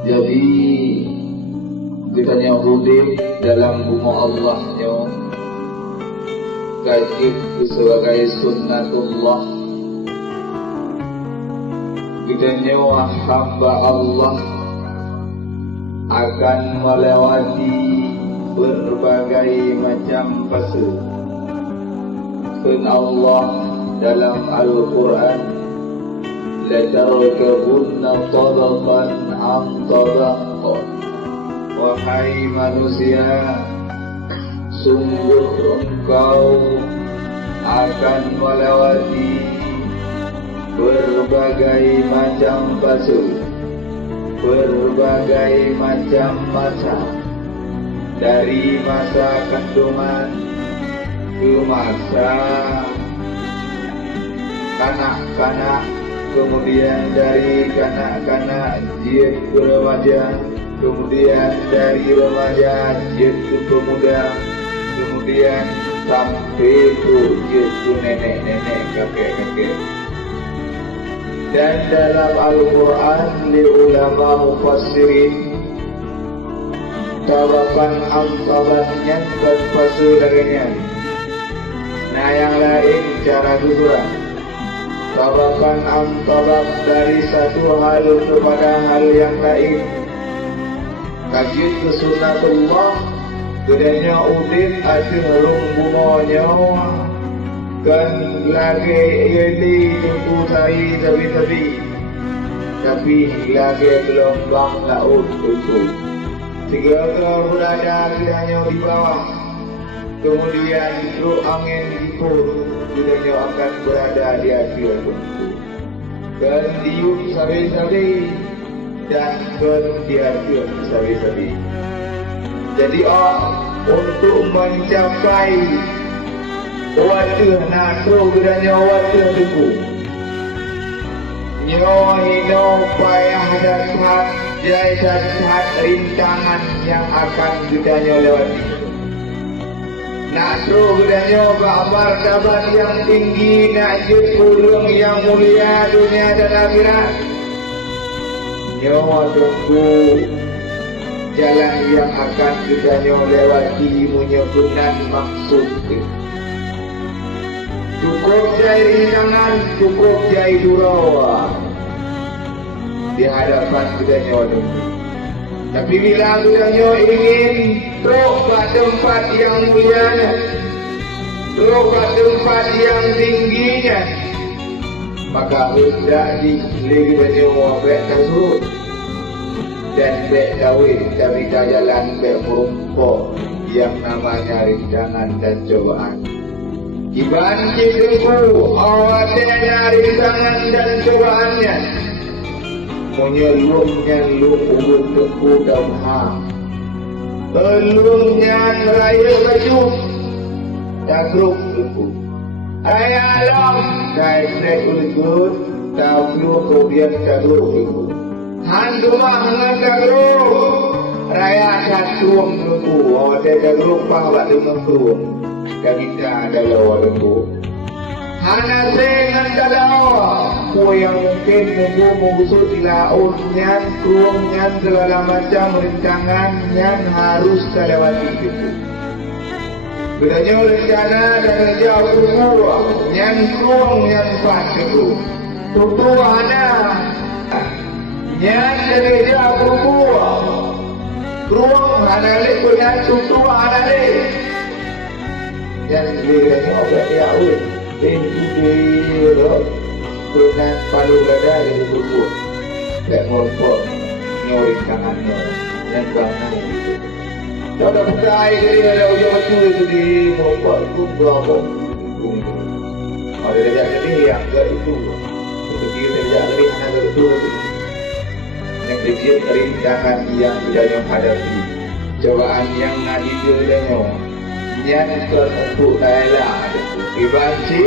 Jadi kita nyaudik dalam bumi Allah nyo kajib sebagai sunnatullah. Kita nyawa hamba Allah akan melewati berbagai macam fase. Firman Allah dalam Al-Quran, "Latarkabunna tabaqan an tabaq." Wahai manusia, sungguh engkau akan melewati berbagai macam fase, berbagai macam masa, dari masa kandungan ke masa kanak-kanak, kemudian dari kanak-kanak dia ke remaja, kemudian dari remaja dia ke pemuda, kemudian sampai dia ke nenek-nenek, kakek-kakek. Dan dalam Al-Quran li ulama mufassirin tawakan al-tabatnya berpasu dengannya. Nah yang lain cara kedua, tawakan al-tabat dari satu hal kepada hal yang lain. Kajit ke sunnatullah, kedanya udit asyurung bumonya kan lagi ini tentu saya tapi lagi gelombang laut itu. Tiga berada kiranya di bawah, kemudian truk angin ikut, kiranya akan berada di akhir tentu. Kan tiup sabi-sabi dan kan di akhir sabi-sabi. Jadi untuk mencapai wadah nato gedanya wadah tuku nyawa hino payah dasar jai dasar rintangan yang akan gedanya lewati. Nato gedanya kabar kabar yang tinggi, najib kurung yang mulia dunia dan akhirat. Nyawa tunggu jalan yang akan gedanya lewati menyebenan maksud. Cukup jai rintangan, cukup jai durawa di hadapan gedanya itu. Tapi bila gedanya ingin teruk ke tempat yang mulia, teruk ke tempat yang tingginya, maka hendak dipilih gedanya wabek tersebut dan bek dawin dari jalan bek merumpok yang namanya rintangan dan cobaan. Dibanci tunggu awalnya rintangan dan cobaannya, menyelumnya urut tengku dan ham, belumnya raya baju takruk tengku ayalam kaisek ulut takruk kemudian takruk tengku handumah dengan takruk raya takruk tengku awalnya takruk pahwat dengan takruk. Kita adalah walau hana dengan dalam ku yang mungkin mengusut di lautnya, kurungnya segala macam rintangan yang harus terlewati itu. Bedanya rencana dan rejau semua yang kurung yang pas itu. Tutu hana yang rejau semua kurung hana lekunya tutu hana lek. Dan dia obat dia awet, dia dengan palu dada dari tubuh, tak merokok, nyori tangannya dan bangan itu. Kalau dah buka air dia ada ujung betul itu di merokok itu berapa? Ada dia jadi yang ke itu, itu dia jadi hanya betul. Yang kecil kerintangan yang tidak hadapi, cobaan yang nadi dia yang untuk daerah dibanci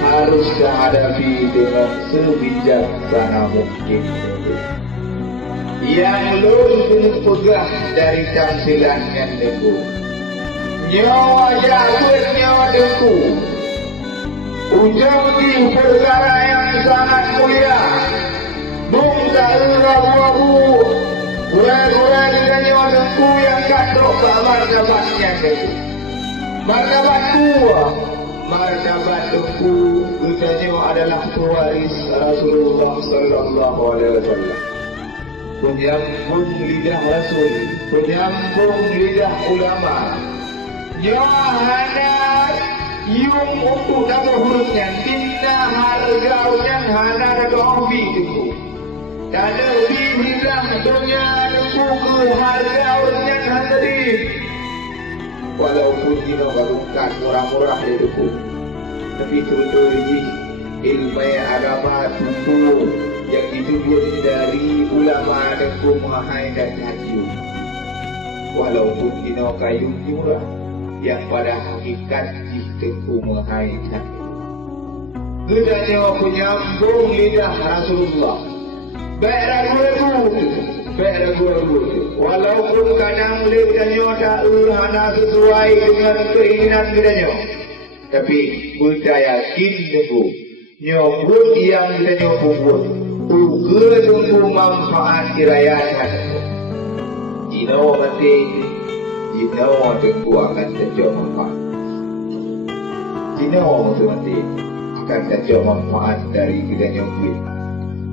harus dihadapi dengan sebijaksana mungkin. Yang belum pegah dari tampilan yang deku, nyawa jawab nyawa deku, ujung di perkara yang sangat mulia, bungsa rabu-rabu Gurau-gurau dengan nyawaku yang katrok ke martabatnya itu. Martabatku, martabatku katanya adalah pewaris Rasulullah sallallahu alaihi wasallam. Penyambung lidah Rasul, penyambung lidah ulama. Yohana yung untuk nama hurufnya, tinda hargaunya hana ada obi itu. Dan obi bilang dunia itu ke hargaunya hana. Walaupun kita barukan murah-murah itu, tapi betul-betul ilmu agama itu yang dituntut dari ulama dan kumahai dan haji. Walaupun kita kayu murah, yang pada hakikat kita kumahai dan haji. Gedanya penyambung lidah Rasulullah. Baik ragu-ragu. Walaupun kadang lidahnya tak hana sesuai dengan keinginan lidahnya, tapi kita yakin itu nyobut yang lidahnya buat uga tunggu manfaat dirayakan. Jika mati, jika tunggu akan terjadi manfaat. Jika mati akan terjadi manfaat dari lidahnya buat,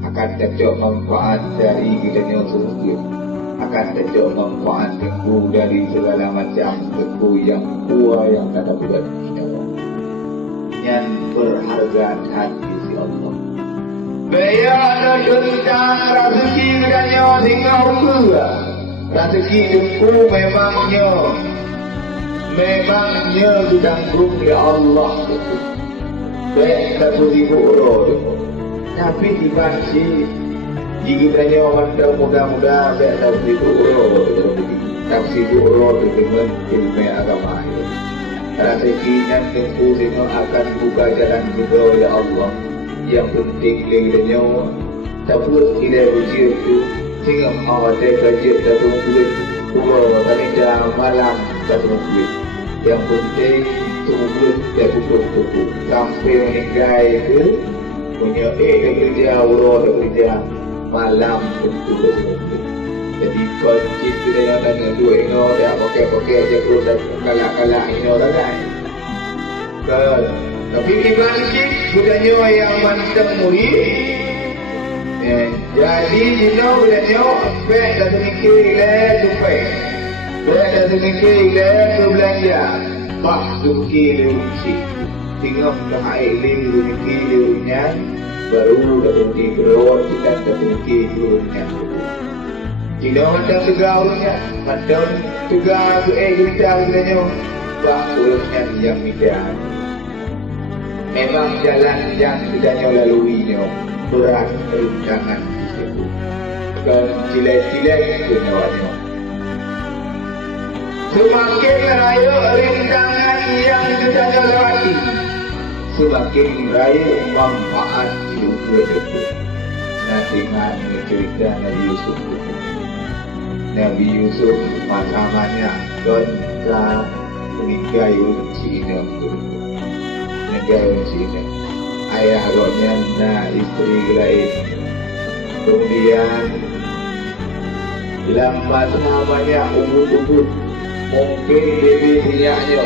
akan terjadi manfaat dari lidahnya buat, akan terjadi manfaat tengku dari segala macam tengku yang kuat yang tak dapat nyawa yang berharga hati si Allah. Bayar tentang rezeki dan nyawa tinggal pula. Rezeki tengku memangnya sudah beruk ya Allah. Baik 1,000 euro, tapi dibanci. Jika tanya orang muda-muda saya tahu itu orang dengan ilmu agama ini. Rezekinya tentu semua akan buka jalan juga oleh Allah. Yang penting legalnya sebut kita ujian itu sehingga awak kerja satu bulan, kerja malam satu bulan. Yang penting tunggu dia tutup sampai meninggal itu punya kerja Allah kerja malam tentu. Jadi kalau kita dah ada duit ino dah pakai je terus kalak-kalak ino dah kan. Tapi dibalik budaya yang mantap murid. Jadi ino budaya baik dah mikir lah supaya baik dah mikir lah berbelanja. Bah mikir uci. Tengok dah air mikir dunia. Baru berhenti beror kita berhenti turunnya. Jika macam tegaunya, macam tegar kita katanya, bakulnya yang midan. Memang jalan yang tidaknya laluinya berat rintangan tersebut. Dan cilai-cilai kenyawanya. Semakin raya rintangan yang tidaknya lewati, semakin raya manfaat hidup kita. Dengan cerita Nabi Yusuf. Nabi Yusuf pasangannya Donta meninggal Cina. Meninggal Cina. Ayah rohnya istri lain. Kemudian lambat namanya ubud-ubud. Mungkin baby sinyaknya.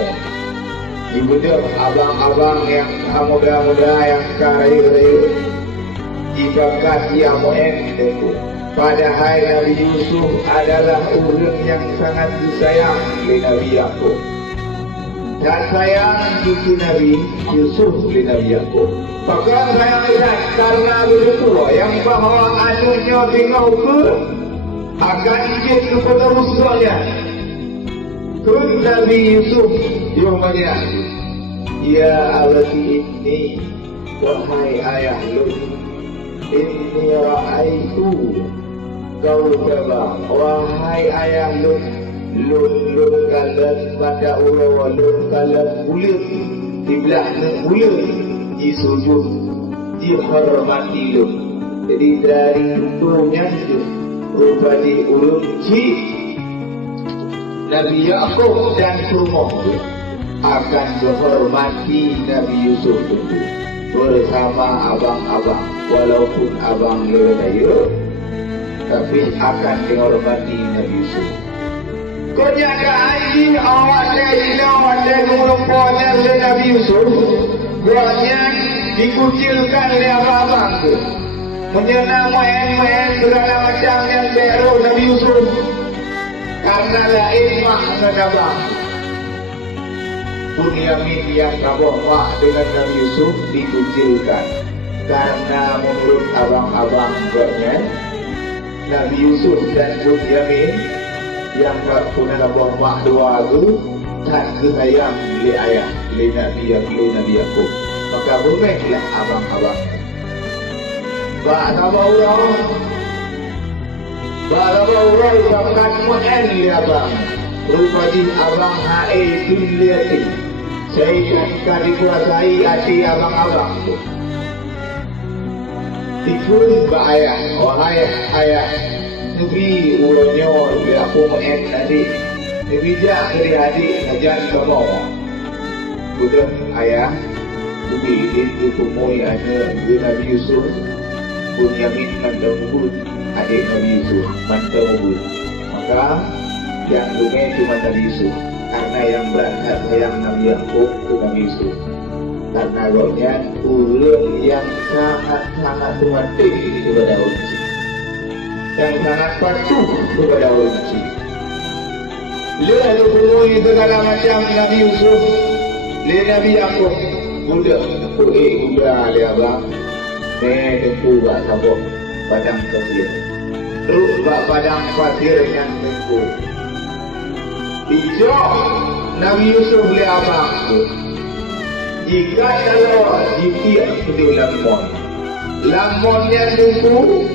Ibu dia abang-abang yang muda-muda yang kaya-kaya. Jika kasih amoen itu. Padahal Nabi Yusuf adalah orang yang sangat disayang oleh Nabi Yaakob. Dan sayang cucu Nabi Yusuf oleh Nabi Yaakob. Bahkan saya lihat karena begitu yang bahawa anaknya tinggal ke akan ikut kepada rusaknya. Kun Nabi Yusuf jawabannya, ya abati ini, wahai ayah lu, inni ra'aitu kau kaba, wahai ayah lun kalat pada ulawa, lun kalat bulit di belakang bulit di sujud dihormati lun. Jadi dari dunia itu rupa di ulun Nabi Yaakob dan Kurmoh akan menghormati Nabi Yusuf itu bersama abang-abang, walaupun abang lelaya tapi akan dihormati Nabi Yusuf. Kau jaga haji awak ada lumpurnya oleh Nabi Yusuf. Buatnya dikucilkan oleh abang-abang tu. Menyenang main segala macam yang baru Nabi Yusuf. Karena lain makna abang. Bunyamin yang kabur dengan Nabi Yusuf dikucilkan. Karena menurut abang-abang buatnya Nabi Yusuf dan Bunyamin yang punya bapak dua tu tak sayang li ayah li Nabi Yakub, maka bermainlah abang-abang. Bahasa orang bahkan mu'en li abang. Rupanya abang hae duliati. Saya akan dikuasai hati abang-abang tu. Tikun ayah, ayah. Nabi ulangnya aku main adik. Nabi jak dari adik ngajar sama. Bukan ayah. Nabi itu pemui ada Nabi Yusuf. Bunyamin mantap ubud. Adik Nabi Yusuf mantap ubud. Maka yang dunia cuma Nabi Yusuf. Karena yang berangkat sayang Nabi Yakub itu Nabi Yusuf. Karena rohnya ulun yang sangat-sangat romantik kepada uji. Yang sangat patuh kepada uji. Lalu pemui segala macam Nabi Yusuf, Nabi Yakub, budak, budak ali abang, tempu bak sabuk padang pasir, terus bak padang pasir yang tempu. Hijau Nabi Yusuf li abang tu. Jika kalau jipiak itu lamonnya tempu.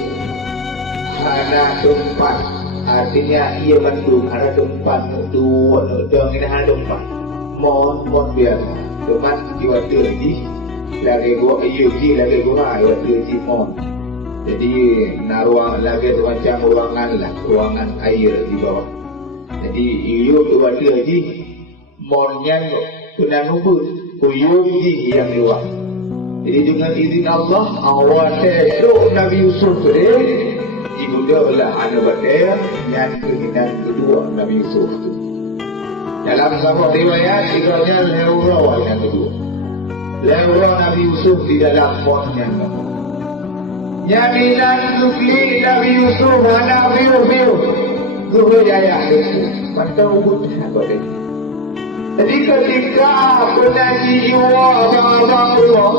Ada tempat, artinya ia mendung ada tempat dua dengan ada tempat. Mon biasa. Tempat jiwa terji, lagi gua ayuji lagi gua ayat terji mon. Jadi naruang lagi macam ruangan air di bawah. Jadi iu dua terji, monnya kena nubur, uyuji yang luar. Jadi dengan izin Allah, awal teruk Nabi Yusuf ini. Ibunda adalah anak badan yang keinginan kedua Nabi Yusuf itu. Dalam sebuah riwayat, ikutnya leurah yang kedua. Leurah Nabi Yusuf di dalam pon yang kedua. Nyaminan sukli Nabi Yusuf, anak biu-biu. Zuhur ayah itu. Maka ubud badan. Jadi ketika penaji jiwa abang-abang Allah,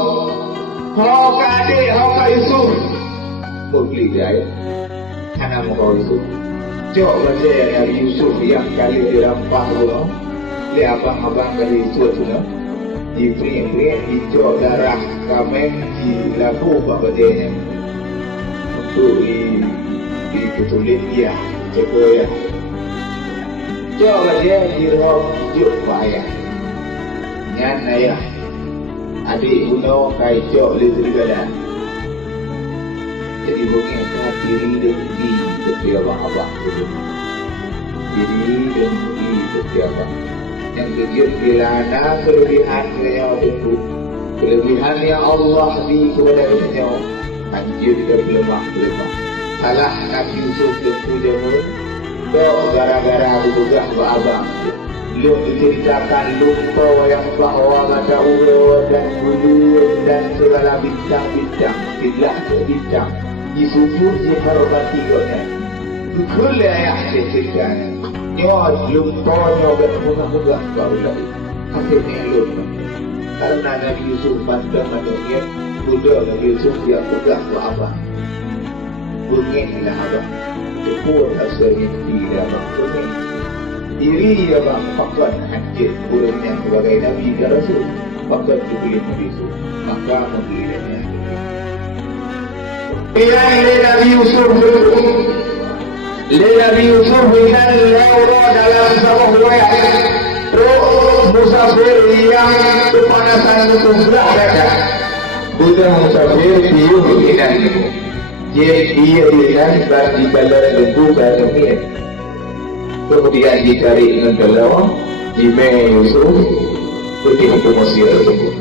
hak adik, hak Yusuf. Sukli jaya. Anak muka Yusuf. Jok baca Nabi Yusuf yang kali dirampas Allah. Lihat abang-abang kali Yusuf tu. Diberi hijau darah kamen di lagu bacanya. Untuk ditulis dia cekor ya. Jok baca dirok hijau payah. Nyan ayah. Adik guna kai jok lezrigalan. Jadi bukan diri dan di setiap abang itu. Diri dan di setiap abang. Yang kejut bilana kelebihan yang itu. Kelebihan yang Allah di kepada kita. Anjir dan lemah. Salah Nabi Yusuf dan Pujamu. Kau gara-gara juga abang. Lu diceritakan lupa yang bahwa ada ulo dan bulu dan segala bintang-bintang. Tidak bintang. Disufur je harobati gona. Betul ayah ceritakan. Nyawa lumpanya bermuka-muka kau lagi. Akhirnya lupa. Karena Nabi Yusuf pandang manusia, budak Nabi Yusuf yang pegang ke abang. Bungenglah abang. Tepur asalnya di abang bungeng. Diri abang pakat hancur burungnya sebagai Nabi dan Rasul. Pakat dibeli Nabi Yusuf. Maka membelinya. Nabi Yusuf dengan laura dalam sebuah riwayat roh musafir yang kepanasan itu berada. Bukan musafir piu dengan jadi dia dengan di balas lembu dan ini. Kemudian dicari dengan dalam Jime Yusuf pergi ke Mesir tersebut.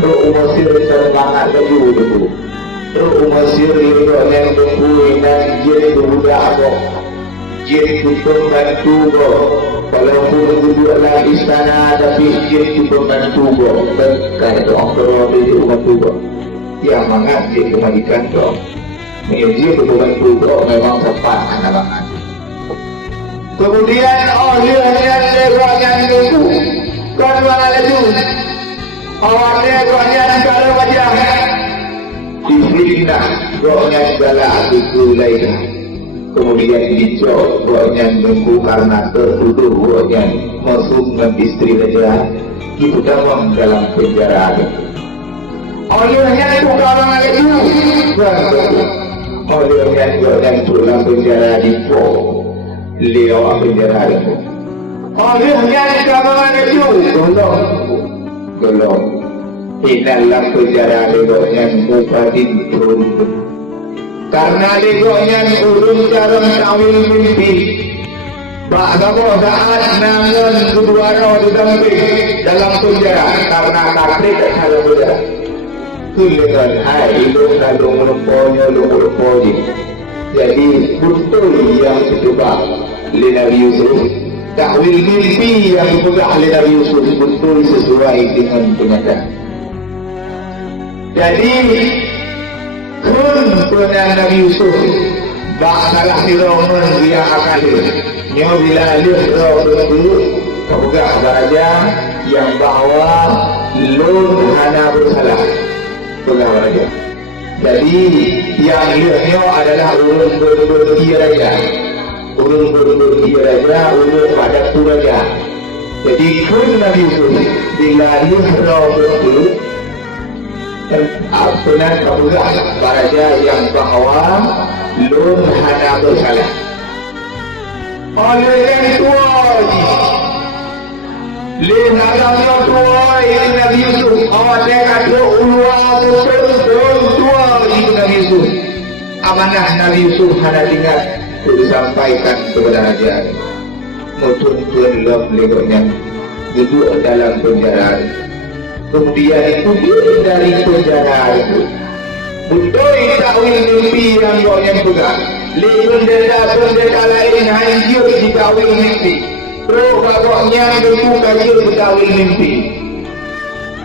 Roh Mesir terbangat baju itu. Roh Mesir itu yang tunggu dan dia itu kok jin itu pembantu kok. Walaupun duduk dalam istana tapi jin itu pembantu kok. Kan itu orang itu pembantu kok. Yang mengaji kembalikan kok. Jin itu pembantu kok memang tepat anak-anak. Kemudian olehnya lebaran itu kan mana lagi? Awalnya rohnya kalau wajah difitnah rohnya segala itu lainnya. Kemudian dicok rohnya nunggu karena tertuduh rohnya masuk dengan istri raja itu dalam penjara. Olehnya itu orang lagi olehnya rohnya dalam penjara di lewat penjara itu. Olehnya kawan itu belum di dalam penjara legoknya bupati turun karena legoknya urun dalam kawin mimpi bahwa saat nangan kedua roh dalam penjara karena takdir dalam penjara tulisan hai ilung lumpurnya jadi betul yang kedua Nabi Yusuf takwil mimpi yang dipegang oleh Nabi Yusuf betul sesuai dengan kenyataan. Jadi kun dengan Nabi Yusuf baksalah Firaun yang akan nyo bila roh itu kepegang raja yang bahawa lun hana bersalah pegang raja. Jadi yang lihatnya adalah urun bertia raja. Urun dia raja, urun pada tu raja. Jadi kun Nabi Yusuf bila roh itu benar kepegang raja yang bahawa lun hana bersalah. Oleh yang tua lihatnya tua ini Nabi Yusuf awak kata ulua betul tua itu Nabi Yusuf. Amanah Nabi Yusuf hana tinggal disampaikan kepada raja tuan lom legoknya duduk dalam penjara. Kemudian itu dari penjara itu betul takwil mimpi yang goknya pegang legon denda lain hancur di takwil mimpi roh goknya berbuka hancur di takwil mimpi.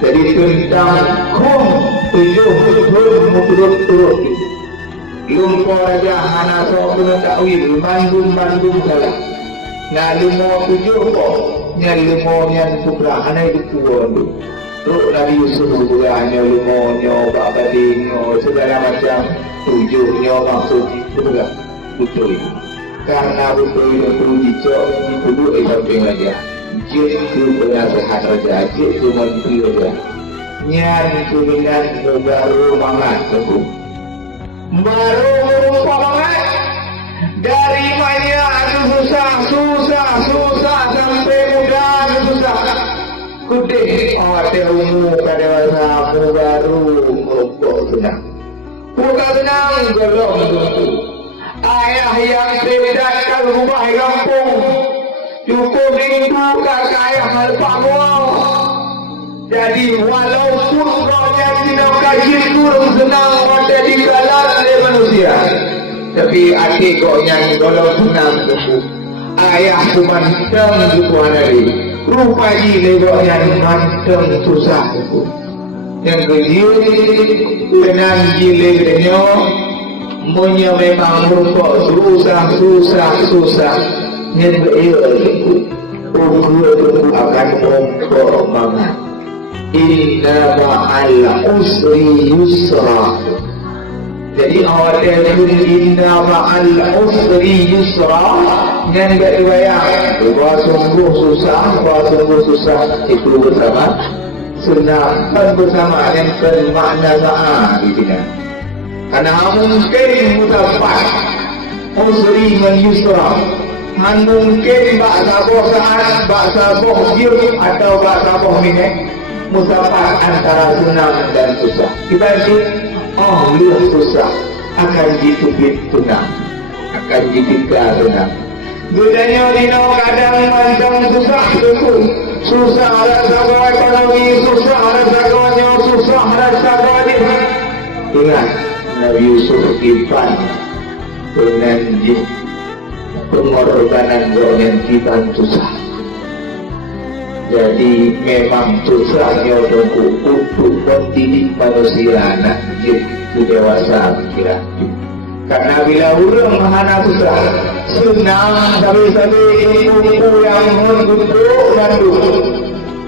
Jadi tentang kum tujuh turut lumpur raja hana soal takwil bandung salah. Nah lumpur tujuh kok nya lumpur yang kubra hana itu kuat tu. Ruk Nabi Yusuf juga hanya lumpurnya, bakadingnya, segala macam tujuhnya maksud juga betul. Karena betul itu dicok itu samping raja. Jin itu penasehat raja, jin itu menteri raja. Nyan kulinan baru mangat tu. Baru pamangat dari mana susah sampai mudah susah kudih awak umum kadang baru merokok senang bukan senang gelom tentu ayah yang sedangkan rumah kampung cukup rindu kakak ayah malpangwang. Jadi walaupun rohnya tidak kaji turun senang ada di dalam manusia, tapi adik kau yang kalau senang tu ayah kumantang itu hari rupa ini kau yang mantang susah tu yang kecil benang jilidnya punya memang rupa susah yang betul tu akan rupa mangat. Inna ma'al usri yusra. Jadi awak terjun inna ma'al usri yusra yang tak dibayang sungguh susah itu bersama senang dan bersama yang bermakna saat di sini karena mungkin mutafak usri man yusra mungkin bahasa boh saat bahasa boh jir atau bahasa boh minyak musafah antara senang dan susah. Kita itu lihat susah akan ditubit senang, akan ditinggal senang. Bedanya dino kadang macam susah itu, susah rasa ekonomi, susah rasa ekonomi, susah rasa ekonomi. Ingat Nabi Yusuf Ibn penanjik pengorbanan yang kita susah. Jadi memang susahnya untuk mendidik manusia anak itu dewasa pikiran. Karena bila orang mahana susah, senang sampai-sampai ibu yang menduduk manduk.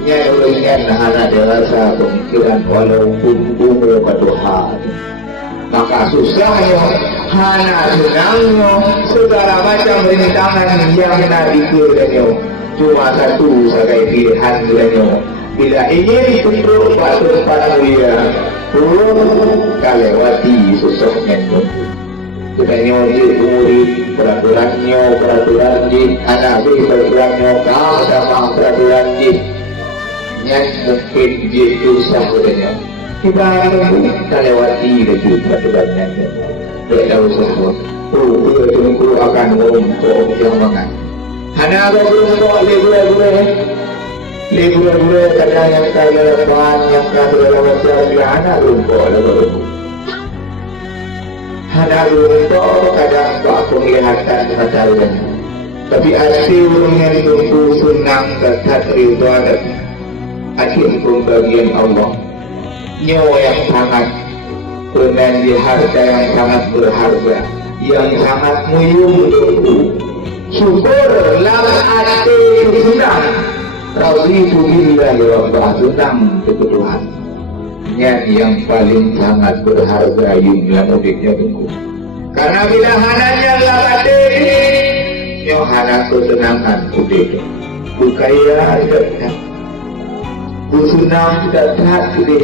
Ya orang anak dewasa pemikiran walaupun umur berdoa. Maka susahnya, hana senangnya, segala macam rintangan yang Nabi kiranya. Cuma satu sebagai pilihan kiranya. Bila ingin tunduk tempat mulia, pun kalewati susahnya itu. Kiranya murid peraturan jin, anak peraturannya kau sama peraturan jin. Yang mungkin dia susah kiranya. Kita kalewati itu peraturannya. Tidak usah. Tunggu akan merumpuk yang mangat. Hana berumur lebur kadang yang kaya lepas yang kaya lepas dia anak rumput lebur. Hana rumput kadang tak penglihatan macam. Tapi asli yang tunggu senang tetap ridha dan akhir pembagian Allah. Nyawa yang sangat penanti harta yang sangat berharga, yang sangat muyung tunggu. Syukur lam ati senang raditu billahi rabbah, senang kepada Tuhan. Yang paling sangat berharga dalam hidupnya tunggu. Karena bila hananya lam ati yang hana kesenangan hidup bukaya tidak senang tidak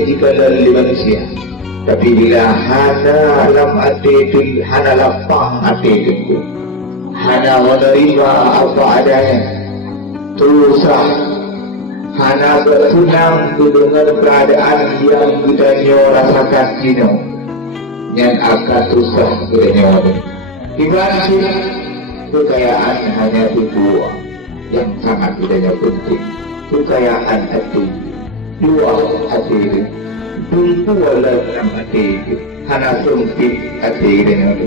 jika lalui manusia. Tapi bila hana lam ati hana lapang ati tunggu, hana menerima apa adanya, terusah hana bersenang dengan keadaan yang kita rasakan ini, yang akan susah kita. Ibarat kekayaan hanya dua yang sangat tidak penting. Kekayaan hati, dua hati, dua dalam hati, hana sempit hati dengan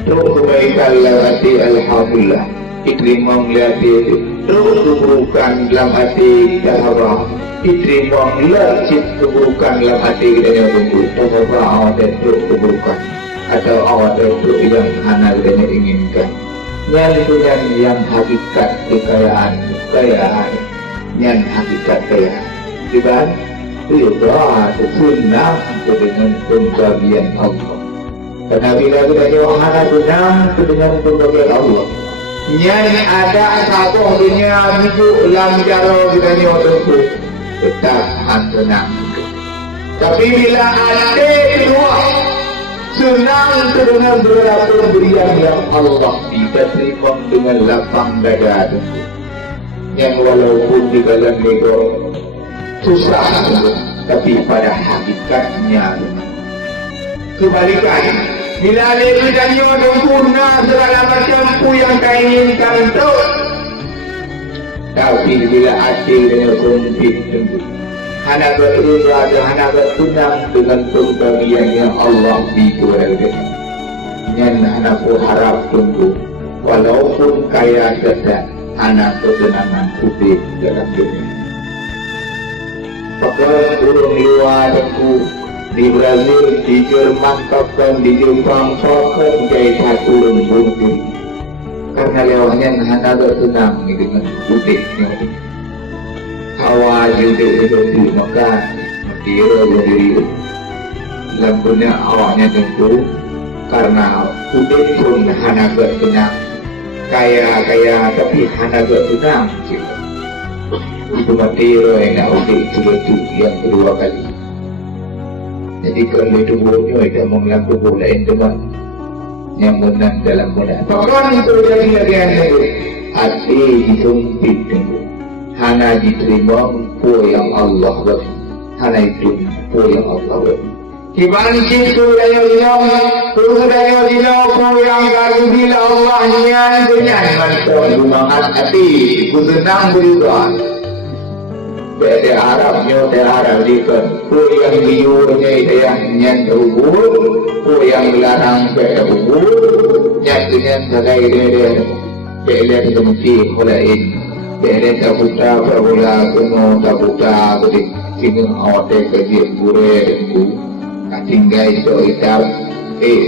terus kebaikan dalam hati alhamdulillah, diterima melihat itu. Terus keburukan dalam hati sahabat, diterima melihat keburukan dalam hati kita yang tunggu. Sahabat awak terus keburukan atau awak terus yang hana kita inginkan. Yang hakikat kekayaan, yang hakikat kekayaan. Sebab ridha senang dengan pembagian Allah. Karena bila kita hana senang dengan pembagian Allah, yang ada satu dunia hidup dalam jaro kita tunggu tetap senang. Tapi bila ada kedua senang dengan beberapa pemberian yang Allah kita terima dengan lapang dada tunggu. Yang walaupun di dalam nego susah tunggu, tapi pada hakikatnya kebalikan. Bila lebih dari sempurna segala macam yang kau inginkan itu, tapi bila hati dengan sempit tunggu, hana berubah dan hana bersenang dengan pembagian yang Allah berikan. Yang hana berharap tunggu, walaupun kaya sedang, hana kesenangan putih dalam dunia. Pakai burung luar tunggu. Di Brazil, di Jerman, bahkan di Jepang, bahkan jadi satu lembut. Karena lewatnya hana bersenang dengan putihnya. Hawa juga itu maka kira berdiri. Lembutnya awalnya tentu karena putih pun hana bersenang. Kaya tapi hana bersenang. Itu matiro yang nak itu yang kedua kali. Jadi kalau tubuhnya tidak mengaku boleh teman yang menang dalam menang. Bahkan itu jadi lagi yang hati disumpit tunggu. Hana diterima po yang Allah beri. Hana itu po yang Allah beri. Kibali itu daya bilang, terus daya bilang po yang kali bila Allah nyan dengan mantap semangat hati, ku senang berubah. Beda Arabnya dan Arab dikan. Ku yang liurnya yang nyan ubur, ku yang larang beda ubur, nyan sebagai dia beda tempat olain. Beda tabuka berolah kuno tabuka kedik kini awak kerja bure ku. Tinggal itu hitam,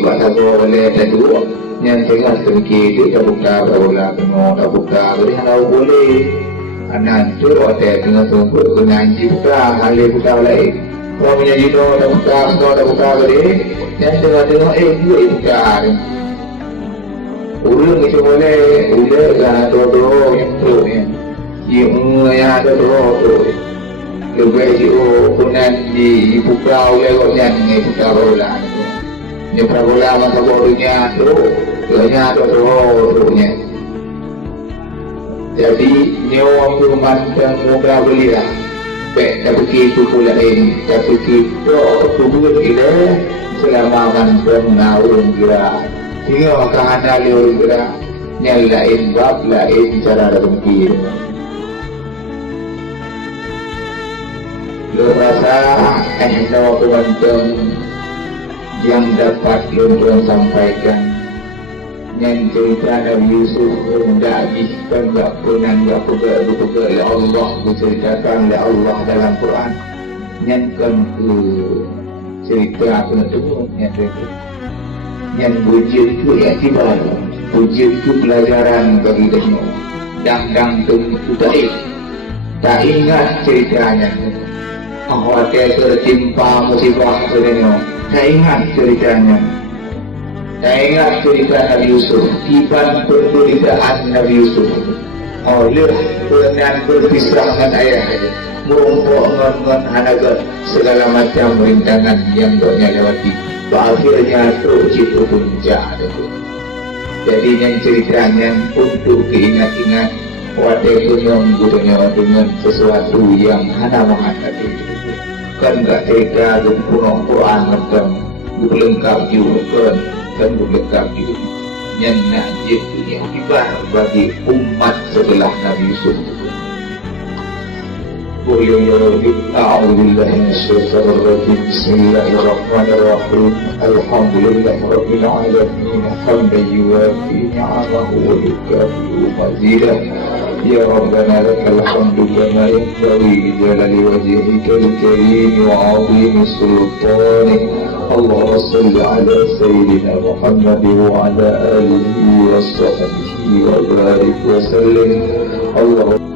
bahasa boleh terdua. Yang tengah sedikit tabuka berolah kuno tabuka kedik kalau boleh. Anak tu ada dengan tumpuk dengan jibuka halih buka lain. Kalau punya jino dah buka beri. Yang tengah dua buka. Ulung itu boleh, ulung kan dua yang tu ni. Yang ada dua tu. Lebih jauh punan di buka oleh orang ni buka bola. Ni bola masa borunya tu, dia ada dua tu ni. Jadi nyawa memandang muka belia baik tak begitu pula ini tak begitu kubur kita selama mandang naung kira hingga akan ada liur kira nyalain bab lain cara dalam kira lu rasa nyawa memandang yang dapat lu sampaikan yang cerita Nabi Yusuf tidak bisa tak pernah tak pernah ya Allah diceritakan oleh Allah dalam Quran yang ke cerita aku nak tengok yang wujud itu iktibar wujud itu pelajaran bagi kita dan tentu tak ingat ceritanya khawatir tertimpa musibah sebenarnya tak ingat ceritanya. Saya ingat cerita Nabi Yusuf, iban penderitaan Nabi Yusuf. Oleh dengan berpisah dengan ayah, merumpuk dengan anak segala macam rintangan yang dia lewati. Akhirnya tercipta puncak itu. Jadi yang ceritanya untuk keingat-ingat wadah dunia dengan sesuatu yang hana menghadapi. Kan tak tega dengan Quran macam lengkap juga. Dan berlengkap juga yang najib dunia kibar bagi umat setelah Nabi Yusuf. A'udzubillahi minasyaitonir rajim. Bismillahirrahmanirrahim. Alhamdulillahirabbil alamin. Hamdan yuwafi ni'amahu wa yukafi'u mazidah. Ya Rabbana lakal hamdu kama yanbaghi li jalali wajhikal karim wa 'azimi sultanik. اللهم صل على سيدنا محمد وعلى آله وصحبه وبارك وسلم. اللهم